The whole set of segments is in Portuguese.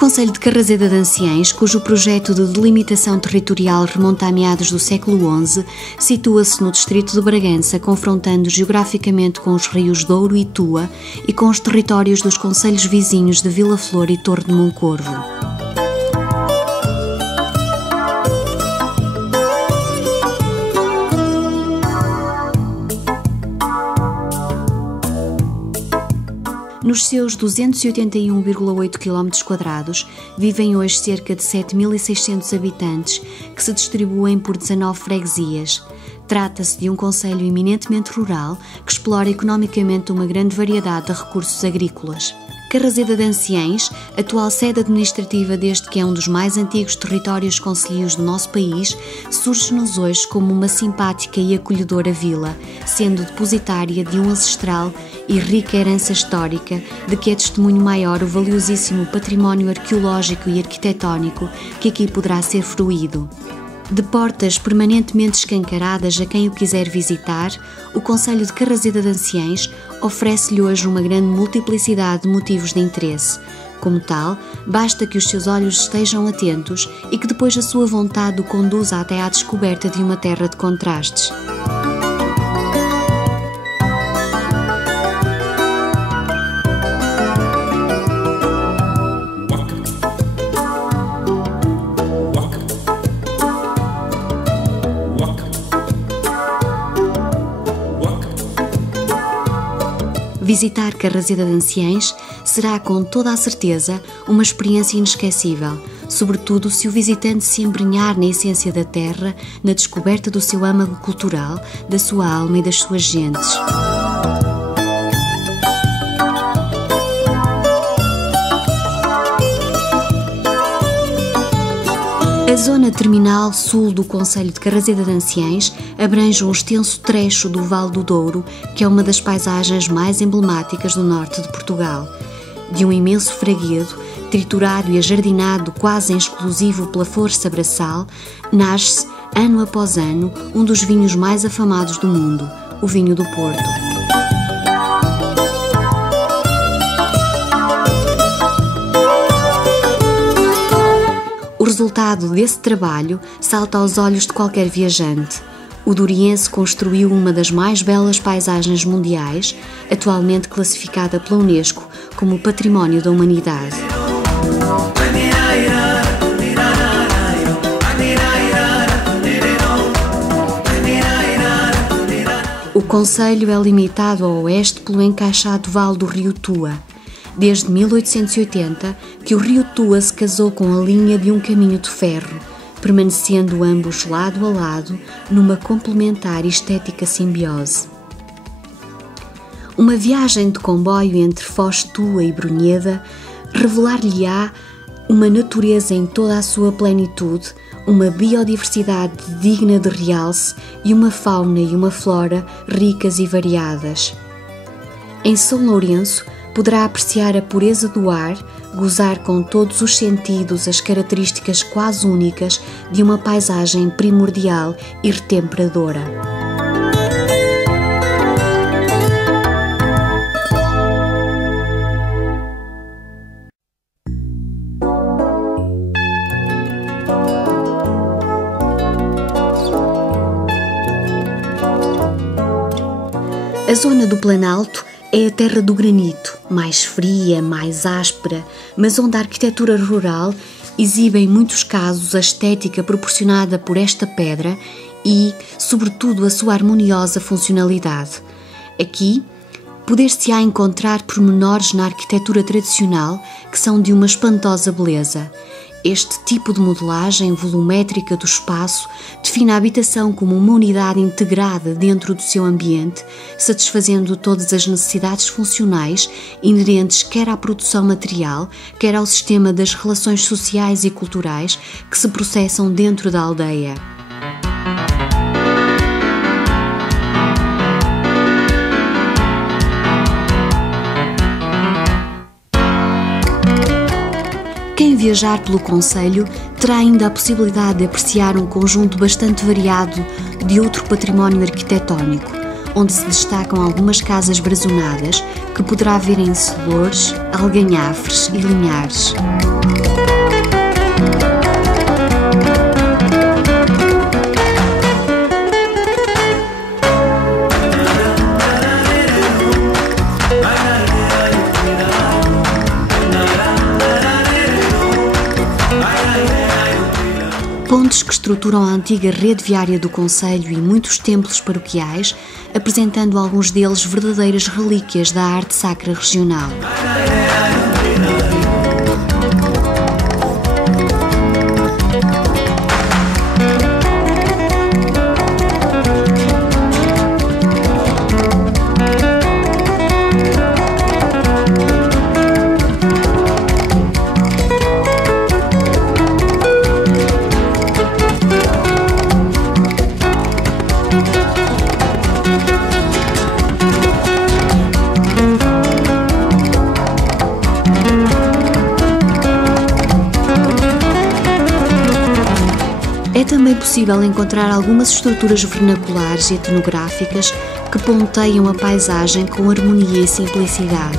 concelho de Carraseda de Anciães, cujo projeto de delimitação territorial remonta a meados do século XI, situa-se no distrito de Bragança, confrontando geograficamente com os rios Douro e Tua e com os territórios dos concelhos vizinhos de Vila Flor e Torre de Moncorvo. Nos seus 281,8 km², vivem hoje cerca de 7.600 habitantes, que se distribuem por 19 freguesias. Trata-se de um concelho eminentemente rural que explora economicamente uma grande variedade de recursos agrícolas. Carraseda de Anciães, atual sede administrativa deste que é um dos mais antigos territórios concelhios do nosso país, surge-nos hoje como uma simpática e acolhedora vila, sendo depositária de um ancestral e rica herança histórica, de que é testemunho maior o valiosíssimo património arqueológico e arquitetónico que aqui poderá ser fruído. De portas permanentemente escancaradas a quem o quiser visitar, o concelho de Carraseda de Anciães oferece-lhe hoje uma grande multiplicidade de motivos de interesse. Como tal, basta que os seus olhos estejam atentos e que depois a sua vontade o conduza até à descoberta de uma terra de contrastes. Visitar Carraseda de Anciães será, com toda a certeza, uma experiência inesquecível, sobretudo se o visitante se embrenhar na essência da terra, na descoberta do seu âmago cultural, da sua alma e das suas gentes. A zona terminal sul do concelho de Carraseda de Anciães abrange um extenso trecho do Vale do Douro, que é uma das paisagens mais emblemáticas do norte de Portugal. De um imenso fraguedo, triturado e ajardinado quase em exclusivo pela força braçal, nasce, ano após ano, um dos vinhos mais afamados do mundo, o vinho do Porto. O resultado desse trabalho salta aos olhos de qualquer viajante. O duriense construiu uma das mais belas paisagens mundiais, atualmente classificada pela Unesco como Património da Humanidade. O concelho é limitado a oeste pelo encaixado Vale do Rio Tua. Desde 1880 que o rio Tua se casou com a linha de um caminho de ferro, permanecendo ambos lado a lado numa complementar e estética simbiose. Uma viagem de comboio entre Foz Tua e Brunheda revelar-lhe-á uma natureza em toda a sua plenitude, uma biodiversidade digna de realce e uma fauna e uma flora ricas e variadas. Em São Lourenço, poderá apreciar a pureza do ar, gozar com todos os sentidos as características quase únicas de uma paisagem primordial e retemperadora. A zona do Planalto é a terra do granito, mais fria, mais áspera, mas onde a arquitetura rural exibe em muitos casos a estética proporcionada por esta pedra e, sobretudo, a sua harmoniosa funcionalidade. Aqui, poder-se-á encontrar pormenores na arquitetura tradicional que são de uma espantosa beleza. Este tipo de modelagem volumétrica do espaço define a habitação como uma unidade integrada dentro do seu ambiente, satisfazendo todas as necessidades funcionais inerentes quer à produção material, quer ao sistema das relações sociais e culturais que se processam dentro da aldeia. Quem viajar pelo concelho terá ainda a possibilidade de apreciar um conjunto bastante variado de outro património arquitetónico, onde se destacam algumas casas brazonadas que poderá ver em Sedores, Alganhafres e Linhares. Pontes que estruturam a antiga rede viária do concelho e muitos templos paroquiais, apresentando alguns deles verdadeiras relíquias da arte sacra regional. É também possível encontrar algumas estruturas vernaculares e etnográficas que ponteiam a paisagem com harmonia e simplicidade.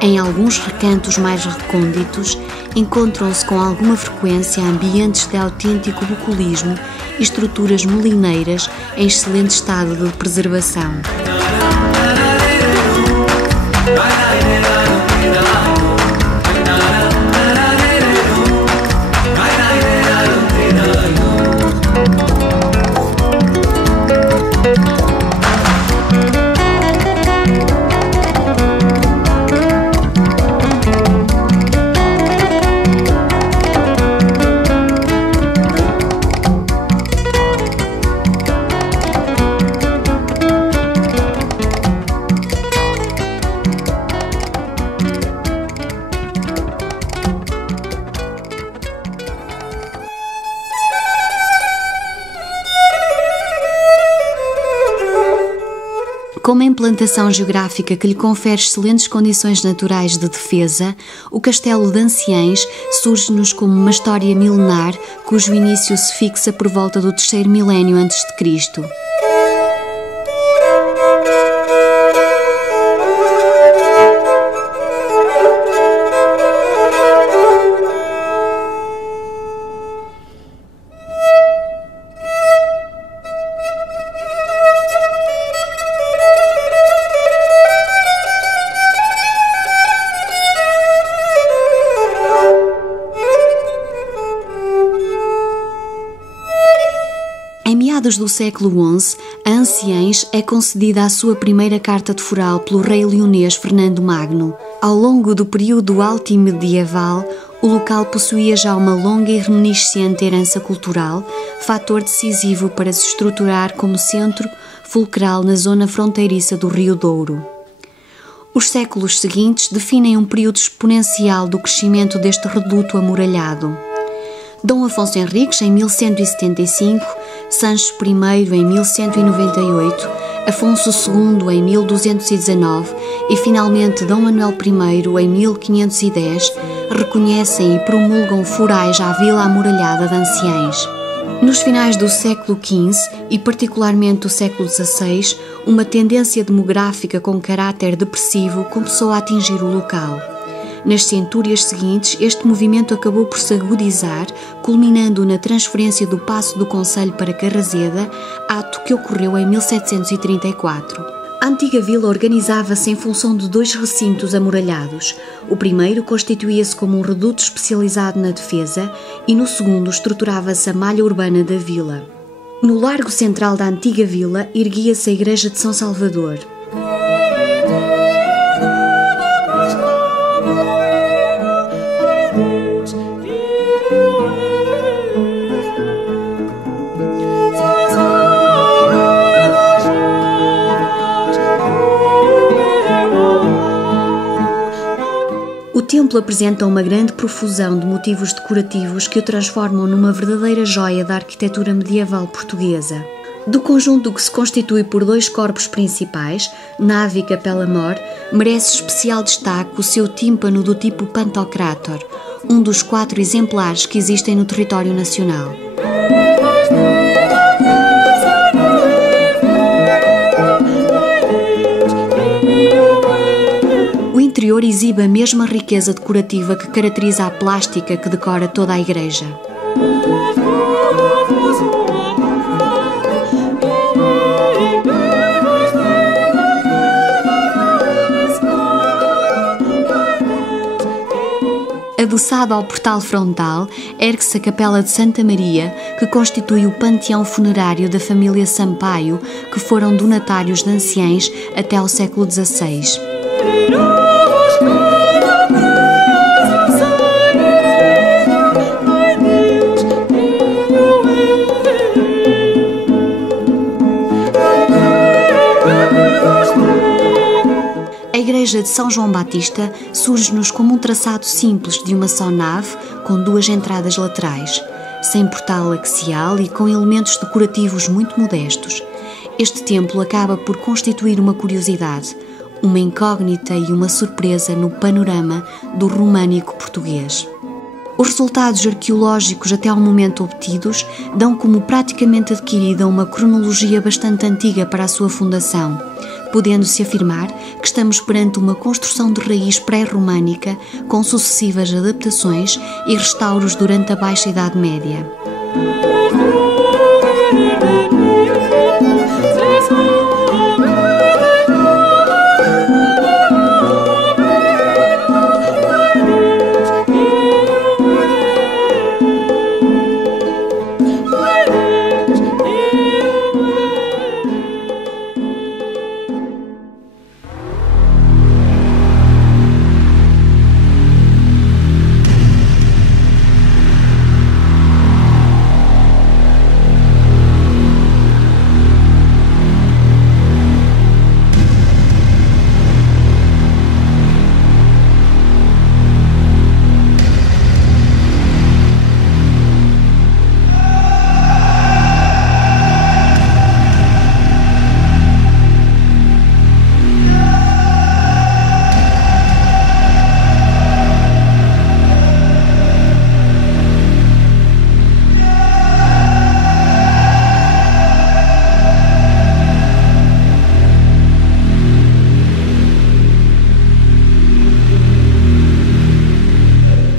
Em alguns recantos mais recônditos, encontram-se com alguma frequência ambientes de autêntico bucolismo e estruturas molineiras em excelente estado de preservação. Com uma implantação geográfica que lhe confere excelentes condições naturais de defesa, o Castelo de Anciães surge-nos como uma história milenar cujo início se fixa por volta do 3º milénio a.C. Em meados do século XI, a Anciães é concedida a sua primeira carta de foral pelo rei leonês Fernando Magno. Ao longo do período altimedieval, o local possuía já uma longa e reminiscente herança cultural, fator decisivo para se estruturar como centro fulcral na zona fronteiriça do Rio Douro. Os séculos seguintes definem um período exponencial do crescimento deste reduto amuralhado. Dom Afonso Henriques, em 1175, Sancho I, em 1198, Afonso II, em 1219 e, finalmente, Dom Manuel I, em 1510, reconhecem e promulgam forais à vila amuralhada de Anciães. Nos finais do século XV e particularmente do século XVI, uma tendência demográfica com caráter depressivo começou a atingir o local. Nas centúrias seguintes, este movimento acabou por se agudizar, culminando na transferência do Paço do Concelho para Carrazeda, ato que ocorreu em 1734. A antiga vila organizava-se em função de 2 recintos amuralhados. O primeiro constituía-se como um reduto especializado na defesa e no segundo estruturava-se a malha urbana da vila. No largo central da antiga vila erguia-se a Igreja de São Salvador. O templo apresenta uma grande profusão de motivos decorativos que o transformam numa verdadeira joia da arquitetura medieval portuguesa. Do conjunto que se constitui por 2 corpos principais, nave e capela-mor, merece especial destaque o seu tímpano do tipo Pantocrátor, um dos 4 exemplares que existem no território nacional. O interior exibe a mesma riqueza decorativa que caracteriza a plástica que decora toda a igreja. Adoçado ao portal frontal, ergue-se a Capela de Santa Maria, que constitui o panteão funerário da família Sampaio, que foram donatários de anciães até ao século XVI. A igreja de São João Batista surge-nos como um traçado simples de uma só nave, com duas entradas laterais, sem portal axial e com elementos decorativos muito modestos. Este templo acaba por constituir uma curiosidade, uma incógnita e uma surpresa no panorama do românico português. Os resultados arqueológicos até ao momento obtidos dão como praticamente adquirida uma cronologia bastante antiga para a sua fundação, podendo-se afirmar que estamos perante uma construção de raiz pré-românica com sucessivas adaptações e restauros durante a Baixa Idade Média.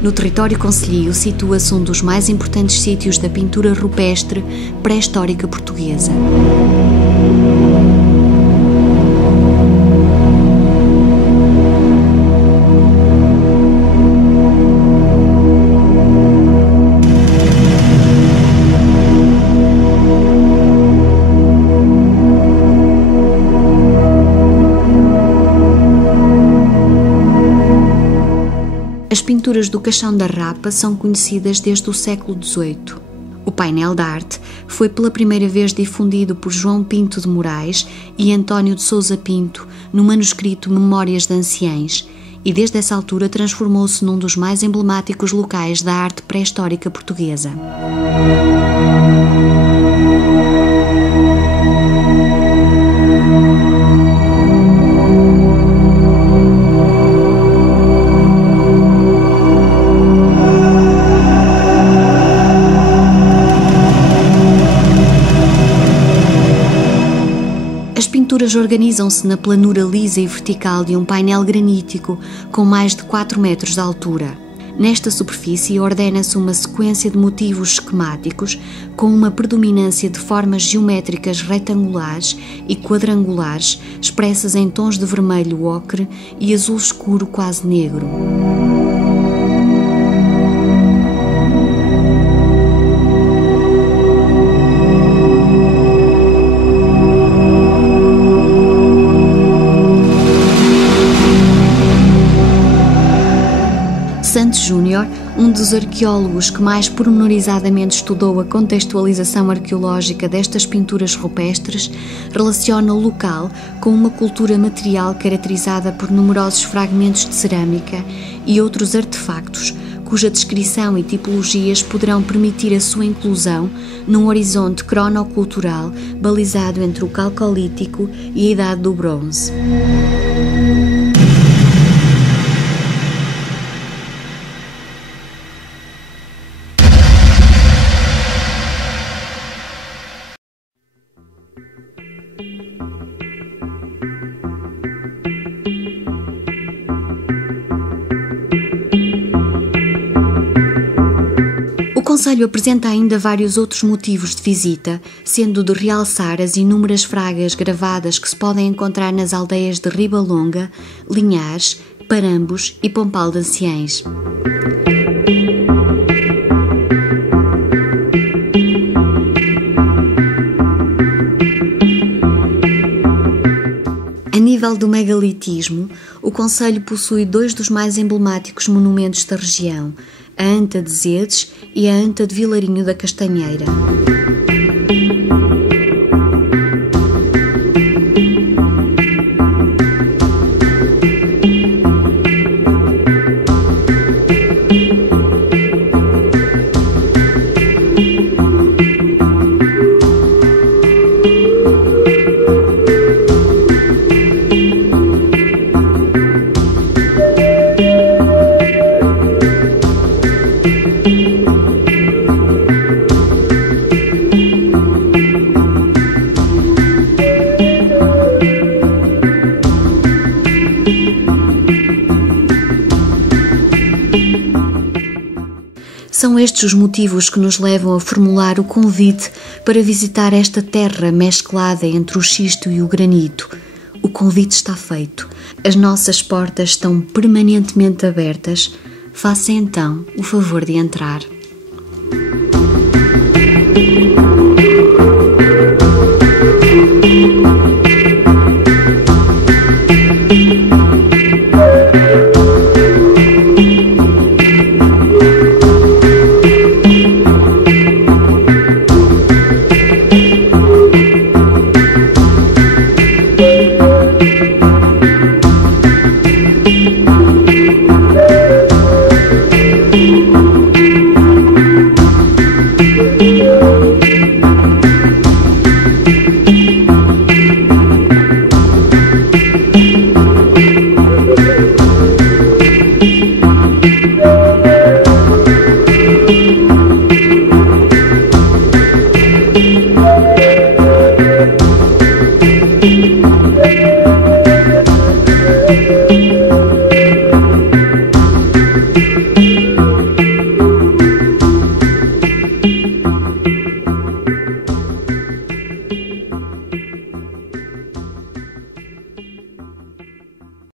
No território concelhio situa-se um dos mais importantes sítios da pintura rupestre pré-histórica portuguesa. As pinturas do Caixão da Rapa são conhecidas desde o século XVIII. O painel de arte foi pela primeira vez difundido por João Pinto de Moraes e António de Sousa Pinto no manuscrito Memórias de Anciães, e desde essa altura transformou-se num dos mais emblemáticos locais da arte pré-histórica portuguesa. As pinturas organizam-se na planura lisa e vertical de um painel granítico com mais de 4 metros de altura. Nesta superfície ordena-se uma sequência de motivos esquemáticos com uma predominância de formas geométricas retangulares e quadrangulares expressas em tons de vermelho ocre e azul escuro quase negro. Santos Júnior, um dos arqueólogos que mais pormenorizadamente estudou a contextualização arqueológica destas pinturas rupestres, relaciona o local com uma cultura material caracterizada por numerosos fragmentos de cerâmica e outros artefactos, cuja descrição e tipologias poderão permitir a sua inclusão num horizonte cronocultural balizado entre o Calcolítico e a Idade do Bronze. concelho apresenta ainda vários outros motivos de visita, sendo de realçar as inúmeras fragas gravadas que se podem encontrar nas aldeias de Ribalonga, Linhares, Parambos e Pompal de Anciães. A nível do megalitismo, o concelho possui dois dos mais emblemáticos monumentos da região, a Anta de Zedes e a Anta de Vilarinho da Castanheira. São estes os motivos que nos levam a formular o convite para visitar esta terra mesclada entre o xisto e o granito. O convite está feito. As nossas portas estão permanentemente abertas. Faça então o favor de entrar.